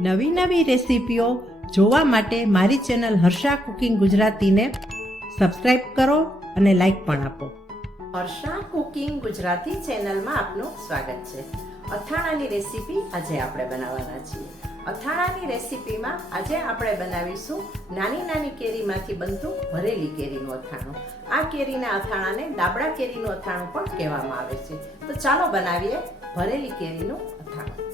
નવી નવી રેસીપીઓ જોવા માટે મારી ચેનલ હર્ષા કુકિંગ ગુજરાતીને સબસ્ક્રાઇબ કરો અને લાઈક પણ આપો. હર્ષા કુકિંગ ગુજરાતી ચેનલમાં આપનું સ્વાગત છે. અથાણાની રેસીપી આજે આપણે બનાવવાના છીએ. અથાણાની રેસીપીમાં આજે આપણે બનાવીશું નાની નાની કેરીમાંથી બનતું ભરેલી કેરીનું અથાણું. આ કેરીના અથાણાને દાબડા કેરીનું અથાણું પણ કહેવામાં આવે છે. તો ચાલો બનાવીએ ભરેલી કેરીનું અથાણું.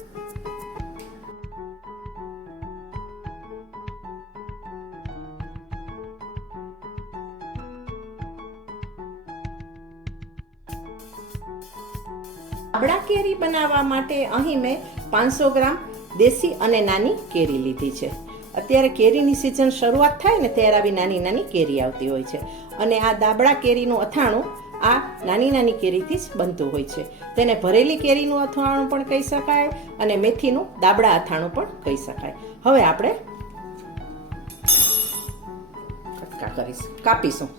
દાબડા કેરી બનાવવા માટે અહીં મેં પાંચસો ગ્રામ દેશી અને નાની કેરી લીધી છે. અત્યારે કેરીની સિઝન શરૂઆત થાય ને ત્યારે આવી નાની નાની કેરી આવતી હોય છે. અને આ દાબડા કેરીનું અથાણું આ નાની નાની કેરીથી જ બનતું હોય છે. તેને ભરેલી કેરીનું અથાણું પણ કહી શકાય અને મેથીનું દાબડા અથાણું પણ કહી શકાય. હવે આપણે કટકા કરીશું. કાપીશું.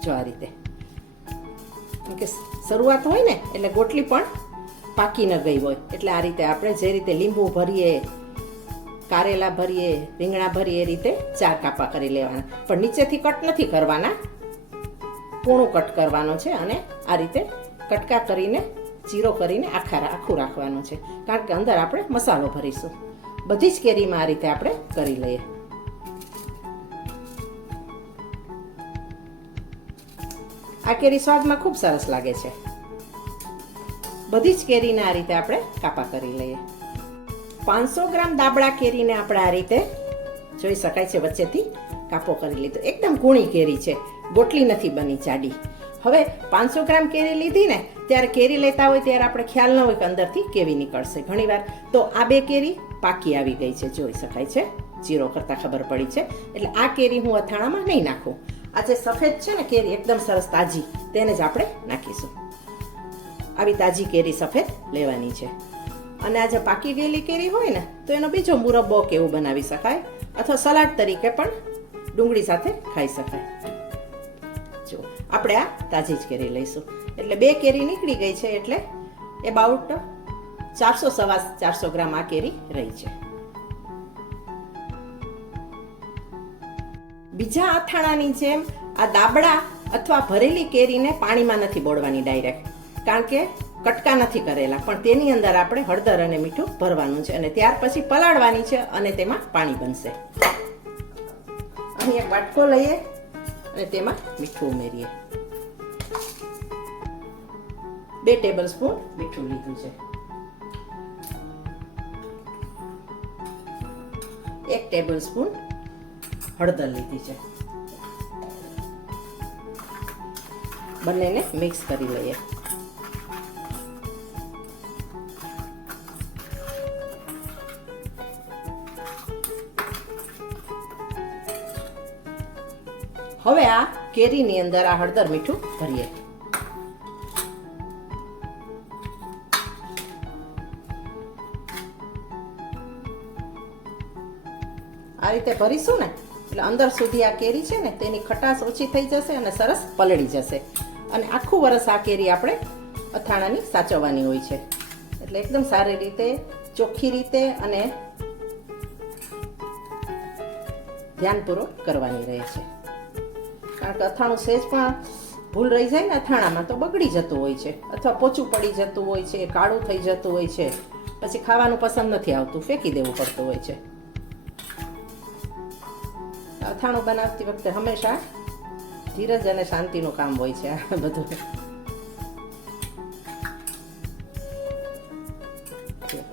જો આ રીતે. કે શરૂઆત હોય ને, એટલે ગોટલી પણ પાકી ન ગઈ હોય. એટલે આ રીતે આપણે જે રીતે લીંબુ ભરીએ, કારેલા ભરીએ, રીંગણા ભરીએ, એ રીતે ચાર કાપા કરી લેવાના. પણ નીચેથી કટ નથી કરવાના. પૂણું કટ કરવાનો છે અને આ રીતે કટકા કરીને ચીરો કરીને આખા આખું રાખવાનું છે. કારણ કે અંદર આપણે મસાલો ભરીશું. બધી જ કેરીમાં આ રીતે આપણે કરી લઈએ. આ કેરી સ્વાદમાં ખૂબ સરસ લાગે છે. બધી જ કેરીને આ રીતે આપણે કાપા કરી લઈએ. પાંચસો ગ્રામ દાબડા કેરીને આપણે આ રીતે જોઈ શકાય છે, વચ્ચેથી કાપો કરી લીધો. એકદમ કૂણી કેરી છે, ગોટલી નથી બની જાડી. હવે પાંચસો ગ્રામ કેરી લીધી ને, ત્યારે કેરી લેતા હોય ત્યારે આપણે ખ્યાલ ન હોય કે અંદરથી કેવી નીકળશે. ઘણીવાર તો આ બે કેરી પાકી આવી ગઈ છે, જોઈ શકાય છે. જીરો કરતાં ખબર પડી છે. એટલે આ કેરી હું અથાણામાં નહીં નાખું. આ જે સફેદ છે ને કેરી એકદમ સરસ તાજી, તેને જ આપણે નાખીશું. આવી તાજી કેરી સફેદ લેવાની છે. અને આ જે પાકી ગયેલી કેરી હોય ને, તો એનો બીજો મુરબ્બો કે એવું બનાવી શકાય, અથવા સલાડ તરીકે પણ ડુંગળી સાથે ખાઈ શકાય. જો, આપણે આ તાજી જ કેરી લઈશું. એટલે બે કેરી નીકળી ગઈ છે, એટલે એબાઉટ ચારસો સવા ચારસો ગ્રામ આ કેરી રહી છે. બીજા અથાણાની જેમ આ દાબડા અથવા ભરેલી કેરીને પાણીમાં નથી બોળવાની ડાયરેક્ટ કારણ કે કટકા નથી કરેલા. પણ તેની અંદર આપણે હળદર અને મીઠું ભરવાનું છે અને ત્યાર પછી પલાળવાની છે અને તેમાં પાણી બનશે. અહીં એક વાટકો લઈએ અને તેમાં મીઠું ઉમેરીએ. બે ટેબલ સ્પૂન મીઠું લીધું છે. એક ટેબલ સ્પૂન હળદર લીધી છે. બંનેને મિક્સ કરી લઈએ. હવે આ કેરીની અંદર આ હળદર મીઠું ભરીએ. આ રીતે ભરીશું ને એટલે અંદર સુધી આ કેરી છે ને, તેની ખટાશ ઓછી થઈ જશે અને સરસ પલળી જશે. અને આખું વરસ આ કેરી આપણે અથાણાની સાચવવાની હોય છે. એટલે એકદમ સારી રીતે, ચોખ્ખી રીતે અને ધ્યાનપૂર્વક કરવાની રહે છે. કારણ કે અથાણું સહેજ પણ ભૂલ રહી જાય ને અથાણામાં, તો બગડી જતું હોય છે. અથવા પોચું પડી જતું હોય છે, કાળું થઈ જતું હોય છે. પછી ખાવાનું પસંદ નથી આવતું, ફેંકી દેવું પડતું હોય છે. અથાણું બનાવતી વખતે હંમેશા ધીરજ અને શાંતિનું કામ હોય છે આ બધું.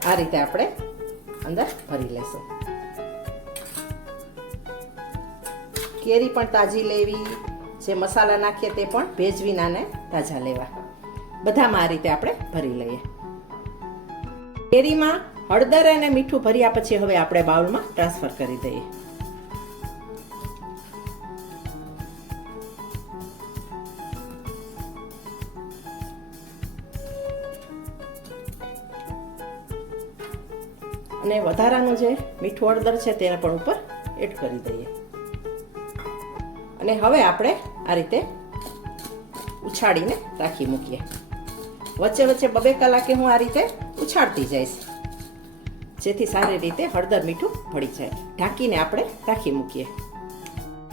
આ રીતે આપણે અંદર ભરી લેશું. કેરી પણ તાજી લેવી, જે મસાલા નાખીએ તે પણ ભેજવીના ને તાજા લેવા. બધામાં આ રીતે આપણે ભરી લઈએ. કેરીમાં હળદર અને મીઠું ભર્યા પછી હવે આપણે બાઉલમાં ટ્રાન્સફર કરી દઈએ. અને વધારાનું જે મીઠું હળદર છે તેને પણ ઉપર એડ કરી દઈએ. અને હવે આપણે આ રીતે ઉછાળીને રાખી મૂકીએ. વચ્ચે વચ્ચે બબે કલાકે હું આ રીતે ઉછાળતી જઈશ. જેથી સારી રીતે હળદર મીઠું ભળી જાય. ઢાંકીને આપણે રાખી મૂકીએ.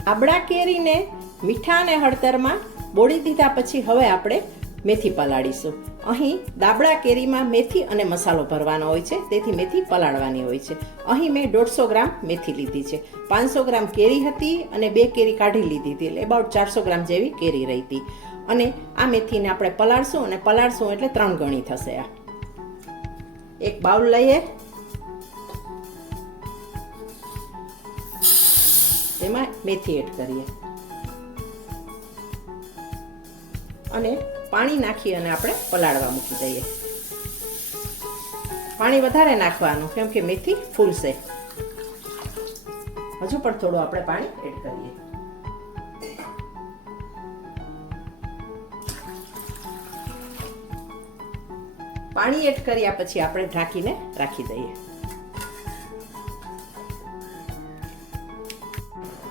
આબળા કેરીને મીઠા અને હળદરમાં બોળી દીધા પછી હવે આપણે મેથી પલાળીશું. અહીં દાબળા કેરીમાં મેથી અને મસાલો ભરવાનો હોય છે, તેથી મેથી પલાળવાની હોય છે. અહીં મેં દોઢસો ગ્રામ મેથી લીધી છે. પાંચસો ગ્રામ કેરી હતી અને બે કેરી કાઢી લીધી હતી, એટલે અબાઉટ ચારસો ગ્રામ જેવી કેરી રહી હતી. અને આ મેથીને આપણે પલાળશું અને પલાળશું એટલે ત્રણ ગણી થશે આ. એક બાઉલ લઈએ. તેમાં મેથી એડ કરીએ. અને પાણી નાખી અને આપણે પલાળવા મૂકી દઈએ. પાણી વધારે નાખવાનું, કેમ કે મેથી ફૂલશે. હજુ પણ થોડું આપણે પાણી એડ કરીએ. પાણી એડ કર્યા પછી આપણે ઢાંકીને રાખી દઈએ.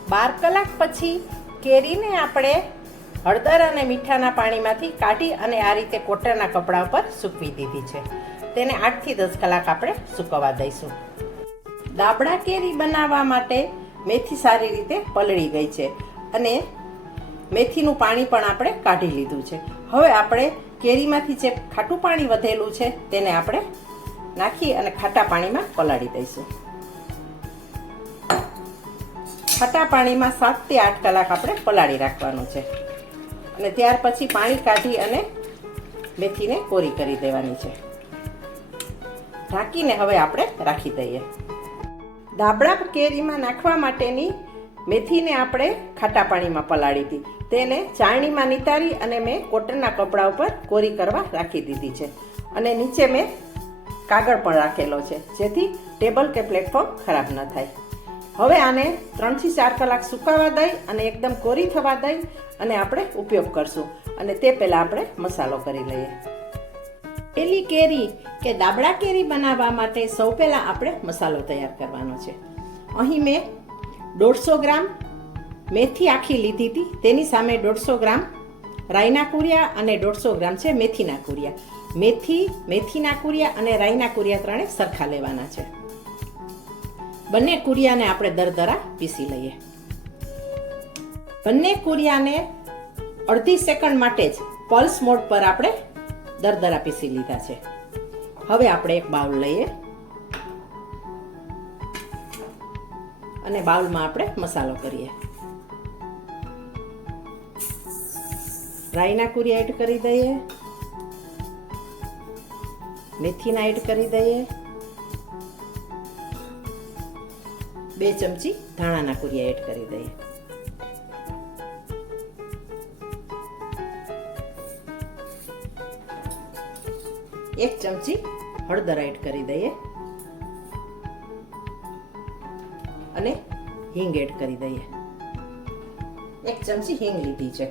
બાર કલાક પછી કેરીને આપણે હળદર અને મીઠાના પાણીમાંથી કાઢી અને આ રીતે કોટરના કપડા ઉપર સૂકવી દીધી છે. તેને આઠથી દસ કલાક આપણે સૂકવવા દઈશું. દાબડા કેરી બનાવવા માટે મેથી સારી રીતે પલળી ગઈ છે અને મેથીનું પાણી પણ આપણે કાઢી લીધું છે. હવે આપણે કેરીમાંથી જે ખાટું પાણી વધેલું છે તેને આપણે નાખી અને ખાટા પાણીમાં પલાળી દઈશું. ખાટા પાણીમાં સાતથી આઠ કલાક આપણે પલાળી રાખવાનું છે. અને ત્યાર પછી પાણી કાઢી અને મેથીને કોરી કરી દેવાની છે. ઢાંકીને હવે આપણે રાખી દઈએ. દાબડા કેરીમાં નાખવા માટેની મેથીને આપણે ખાટા પાણીમાં પલાળી હતી તેને ચાળણીમાં નિતારી અને મેં કોટનના કપડા ઉપર કોરી કરવા રાખી દીધી છે. અને નીચે મેં કાગળ પણ રાખેલો છે, જેથી ટેબલ કે પ્લેટફોર્મ ખરાબ ન થાય. હવે આને ત્રણથી ચાર કલાક સુકાવા દઈ અને એકદમ કોરી થવા દઈ અને આપણે ઉપયોગ કરશું. અને તે પહેલાં આપણે મસાલો કરી લઈએ. પેલી કેરી કે દાબડા કેરી બનાવવા માટે સૌ પહેલાં આપણે મસાલો તૈયાર કરવાનો છે. અહીં મેં દોઢસો ગ્રામ મેથી આખી લીધી હતી. તેની સામે દોઢસો ગ્રામ રાઈના કુરિયા અને દોઢસો ગ્રામ છે મેથીના કુરિયા. મેથી, મેથીના કુરિયા અને રાઈના કુરિયા ત્રણે સરખા લેવાના છે. બંને કુરિયાને આપણે દરદરા પીસી લઈએ. બંને કુરિયાને અડધી સેકન્ડ માટે જ પલ્સ મોડ પર આપણે દરદરા પીસી લીધા છે. હવે આપણે એક બાઉલ લઈએ. અને બાઉલમાં આપણે મસાલો કરીએ. રાઈના કુરિયા એડ કરી દઈએ. મેથીના એડ કરી દઈએ. બે ચમચી ધાણાના કુરિયા એડ કરી દઈએ. એક ચમચી હળદર એડ કરી દઈએ. અને હિંગ એડ કરી દઈએ. એક ચમચી હિંગ લીધી છે.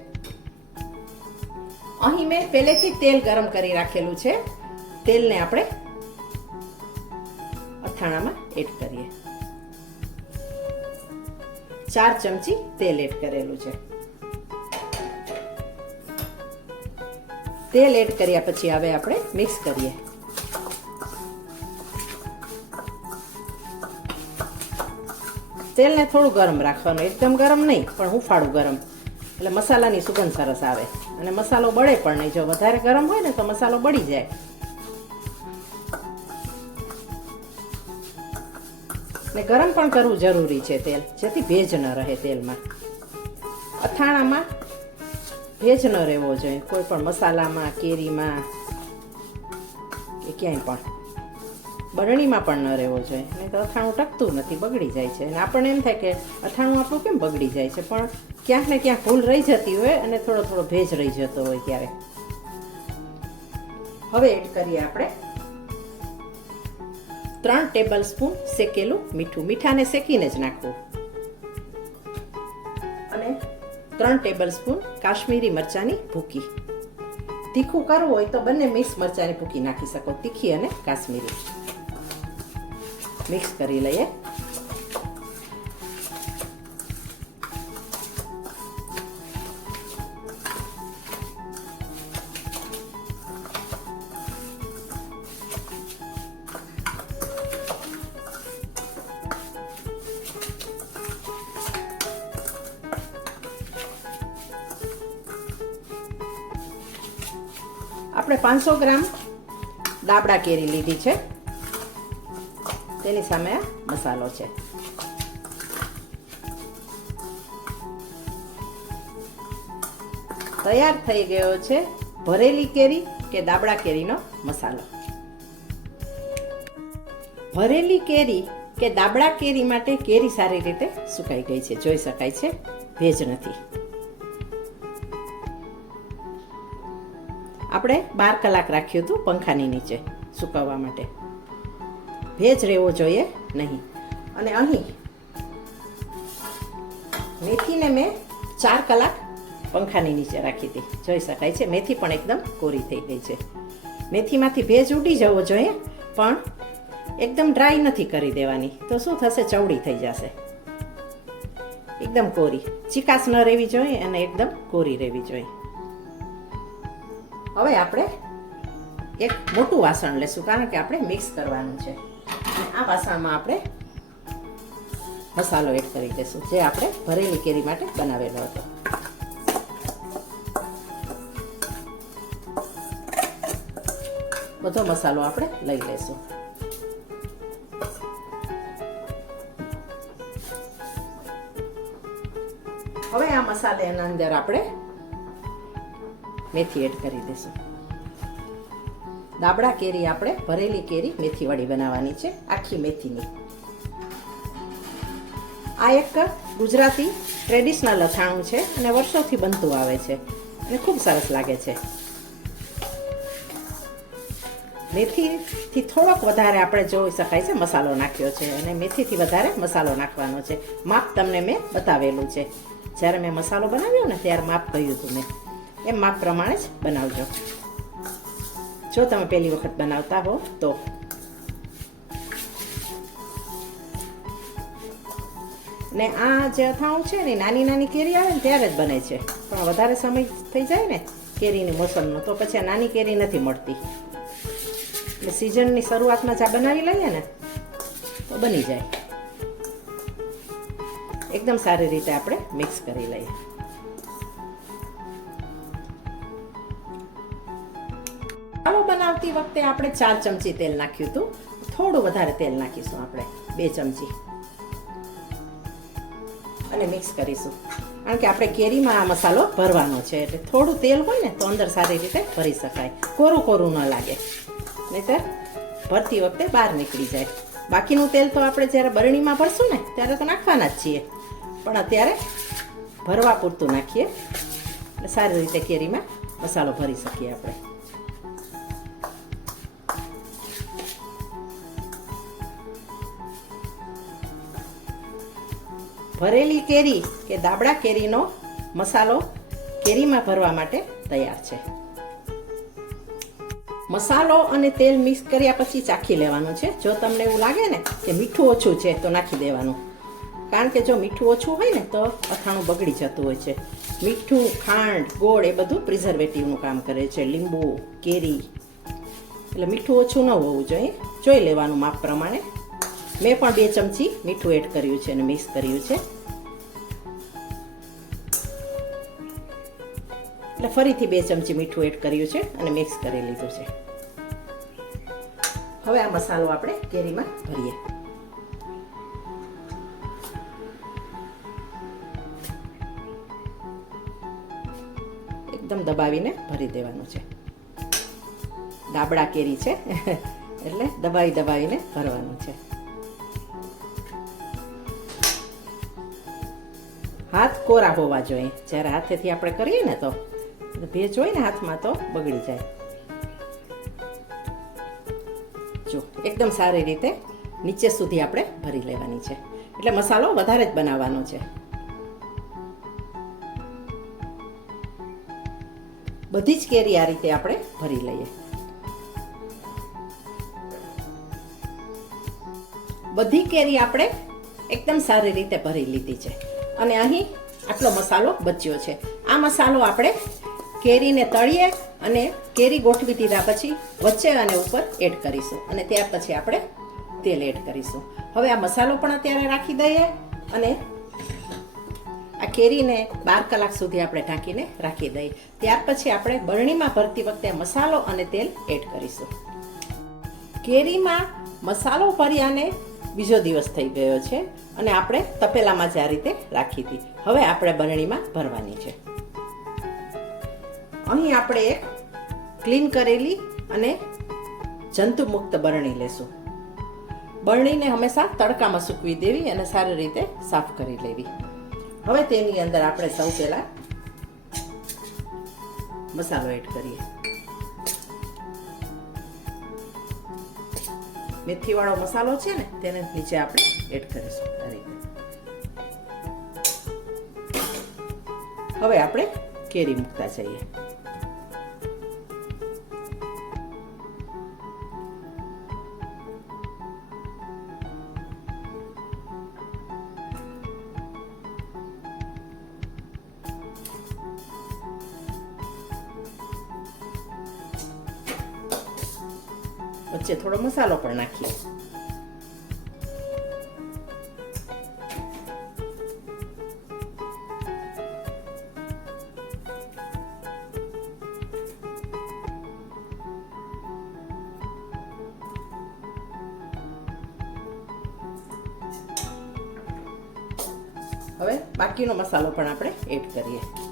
અહીં મેં પહેલેથી તેલ ગરમ કરી રાખેલું છે. તેલને આપણે અથાણામાં એડ કરીએ. ચાર ચમચી તેલ એડ કરેલું છે. તેલ એડ કર્યા પછી હવે આપણે મિક્સ કરીએ. તેલને થોડું ગરમ રાખવાનું, એકદમ ગરમ નહીં, પણ હુંફાળું ગરમ. એટલે મસાલાની સુગંધ સરસ આવે. અને મસાલો બળે પણ નહીં. જો વધારે ગરમ હોય ને તો મસાલો બળી જાય. ને ગરમ પણ કરવું જરૂરી છે તેલ. જેથી ભેજ ન રહે તેલમાં. અથાણામાં ભેજ ન રહેવો જોઈએ. કોઈ પણ મસાલામાં, કેરીમાં, કે ક્યાંય પણ. બરણીમાં પણ ન રહેવો જોઈએ. નહીં તો અથાણું ટકતું નથી, બગડી જાય છે. અને આપણને એમ થાય કે અથાણું આપણું કેમ બગડી જાય છે? પણ ક્યાંક ને ક્યાંક ભૂલ રહી જતી હોય અને થોડો થોડો ભેજ રહી જતો હોય ત્યારે હવે એડ કરીએ આપણે ત્રણ ટેબલ સ્પૂન શેકેલું મીઠું મીઠાને શેકીને જ નાખવું. અને ત્રણ ટેબલ સ્પૂન કાશ્મીરી મરચાંની ભૂકી. તીખું કરવું હોય તો બંને મિક્સ મરચાંની ભૂકી નાખી શકો, તીખી અને કાશ્મીરી. મિક્સ કરી લઈએ. આપણે પાંચસો ગ્રામ દાબડા કેરી લીધી છે. તેની સામે મસાલો છે. તૈયાર થઈ ગયો છે ભરેલી કેરી કે દાબડા કેરીનો મસાલો. ભરેલી કેરી કે દાબડા કેરી માટે કેરી સારી રીતે સુકાઈ ગઈ છે. જોઈ શકાય છે. ભેજ નથી. બાર કલાક રાખ્યું હતું પંખાની નીચે સુકવવા માટે. ભેજ રહેવો જોઈએ નહીં. અને અહીં મેથીને મેં ચાર કલાક પંખાની નીચે રાખી હતી. જોઈ શકાય છે, મેથી પણ એકદમ કોરી થઈ ગઈ છે. મેથીમાંથી ભેજ ઉડી જવો જોઈએ, પણ એકદમ ડ્રાય નથી કરી દેવાની. તો શું થશે? ચવડી થઈ જશે. એકદમ કોરી. ચિકાસ ન રહેવી જોઈએ અને એકદમ કોરી રહેવી જોઈએ. હવે આપણે એક મોટું વાસણ લેશું, કારણ કે આપણે મિક્સ કરવાનું છે. આ વાસણમાં આપણે મસાલો એડ કરી દઈશું, જે આપણે ભરેલી કેરી માટે બનાવેલો હતો. બધો મસાલો આપણે લઈ લેશું હવે આ મસાલાના અંદર આપણે મેથી એડ કરી દઈશું. દાબડા કેરી આપણે ભરેલી કેરી મેથી વડી બનાવવાની છે, આખી મેથીની. આ એક ગુજરાતી ટ્રેડિશનલ અથાણું છે અને વર્ષોથી બનતું આવે છે અને ખૂબ સરસ લાગે છે. મેથીથી થોડોક વધારે આપણે જોઈ શકાય છે, મસાલો નાખ્યો છે અને મેથીથી વધારે મસાલો નાખવાનો છે. માપ તમને મેં બતાવેલું છે. જ્યારે મેં મસાલો બનાવ્યો ને, ત્યારે માપ કહ્યું હતું મેં. એમ માપ પ્રમાણે જ બનાવજો. જો તમે પહેલી વખત બનાવતા હો તો. ને આ જે અથાણું છે ને નાની નાની કેરી આવે ને ત્યારે જ બને છે. પણ વધારે સમય થઈ જાય ને કેરીની મોસમનો, તો પછી આ નાની કેરી નથી મળતી. એટલે સિઝનની શરૂઆતમાં ચા બનાવી લઈએ ને, તો બની જાય. એકદમ સારી રીતે આપણે મિક્સ કરી લઈએ. ચાલો બનાવતી વખતે આપણે ચાર ચમચી તેલ નાખ્યું હતું. થોડું વધારે તેલ નાખીશું આપણે, બે ચમચી. અને મિક્સ કરીશું. કારણ કે આપણે કેરીમાં આ મસાલો ભરવાનો છે, એટલે થોડું તેલ હોય ને તો અંદર સારી રીતે ભરી શકાય. કોરું કોરું ન લાગે. નહીંતર ભરતી વખતે બહાર નીકળી જાય. બાકીનું તેલ તો આપણે જ્યારે બરણીમાં ભરશું ને, ત્યારે તો નાખવાના જ છીએ. પણ અત્યારે ભરવા પૂરતું નાખીએ. સારી રીતે કેરીમાં મસાલો ભરી શકીએ આપણે. ભરેલી કેરી કે દાબડા કેરીનો મસાલો કેરીમાં ભરવા માટે તૈયાર છે. મસાલો અને તેલ મિક્સ કર્યા પછી ચાખી લેવાનું છે. જો તમને એવું લાગે ને કે મીઠું ઓછું છે, તો નાખી દેવાનું. કારણ કે જો મીઠું ઓછું હોય ને, તો અથાણું બગડી જતું હોય છે. મીઠું, ખાંડ, ગોળ એ બધું પ્રિઝર્વેટિવનું કામ કરે છે. લીંબુ, કેરી. એટલે મીઠું ઓછું ન હોવું જોઈએ. જોઈ લેવાનું માપ પ્રમાણે. મેં પણ બે ચમચી મીઠું એડ કર્યું છે અને મિક્સ કર્યું છે. એટલે ફરીથી બે ચમચી મીઠું એડ કર્યું છે અને મિક્સ કરી લીધું છે. હવે આ મસાલો આપણે કેરીમાં ભરીએ. એકદમ દબાવીને ભરી દેવાનું છે. દાબડા કેરી છે, એટલે દબાવી દબાવીને ભરવાનું છે. કોરા હોવા જોઈએ. જ્યારે હાથેથી આપણે કરીએ ને તો ભેજ હોય ને હાથમાં તો બગડી જાય. જો, એકદમ સારી રીતે નીચે સુધી આપણે ભરી લેવાની છે. એટલે મસાલો વધારે જ બનાવવાનો છે. બધી જ કેરી આ રીતે આપણે ભરી લઈએ. બધી કેરી આપણે એકદમ સારી રીતે ભરી લીધી છે. અને અહીં આટલો મસાલો બચ્યો છે. આ મસાલો આપણે કેરીને તળીએ અને કેરી ગોઠવી દીધા પછી વચ્ચે અને ઉપર એડ કરીશું અને ત્યાર પછી આપણે તેલ એડ કરીશું. હવે આ મસાલો પણ અત્યારે રાખી દઈએ અને આ કેરીને બાર કલાક સુધી આપણે ઢાંકીને રાખી દઈએ. ત્યાર પછી આપણે બરણીમાં ભરતી વખતે મસાલો અને તેલ એડ કરીશું. કેરીમાં મસાલો ભર્યાને બીજો દિવસ થઈ ગયો છે અને આપણે તપેલામાં જ આ રીતે રાખી હતી. હવે આપણે બરણીમાં ભરવાની છે. અહીં આપણે એક ક્લીન કરેલી અને જંતુમુક્ત બરણી લેશું. બરણીને હંમેશા તડકામાં સૂકવી દેવી અને સારી રીતે સાફ કરી લેવી. હવે તેની અંદર આપણે સૌ પહેલાં મસાલો એડ કરીએ. મેથીવાળો મસાલો છે ને તેને નીચે આપણે એડ કરીશું હવે આપણે કેરી મૂકતા જઈએ. વચ્ચે થોડો મસાલો પણ નાખીએ હવે બાકીનો મસાલો પણ આપણે એડ કરીએ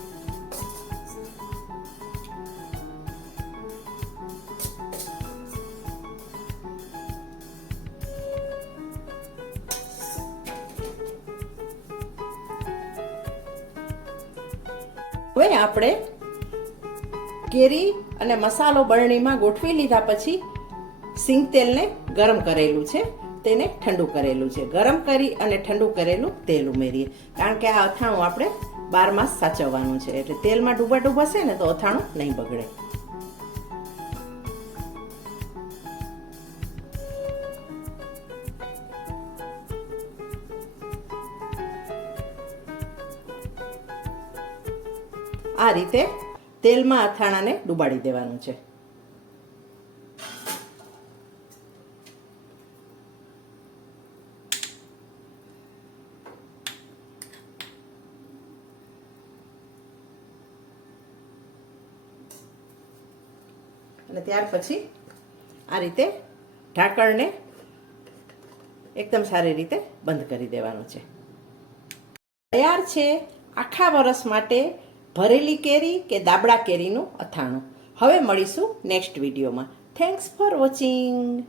હવે આપણે કેરી અને મસાલો બરણીમાં ગોઠવી લીધા પછી સિંગ તેલને ગરમ કરેલું છે. તેને ઠંડુ કરેલું છે. ગરમ કરી અને ઠંડુ કરેલું તેલ ઉમેરીએ. કારણ કે આ અથાણું આપણે બાર માસ સાચવવાનું છે. એટલે તેલમાં ડૂબા ડૂબાશે ને તો અથાણું નહીં બગડે. આ રીતે તેલમાં અથાણાને ડુબાડી દેવાનું છે. અને ત્યાર પછી આ રીતે ઢાંકણને એકદમ સારી રીતે બંધ કરી દેવાનું છે. તૈયાર છે આખા વરસ માટે ભરેલી કેરી કે દાબડા કેરીનું અથાણું. હવે મળીશું નેક્સ્ટ વિડીયોમાં. Thanks for watching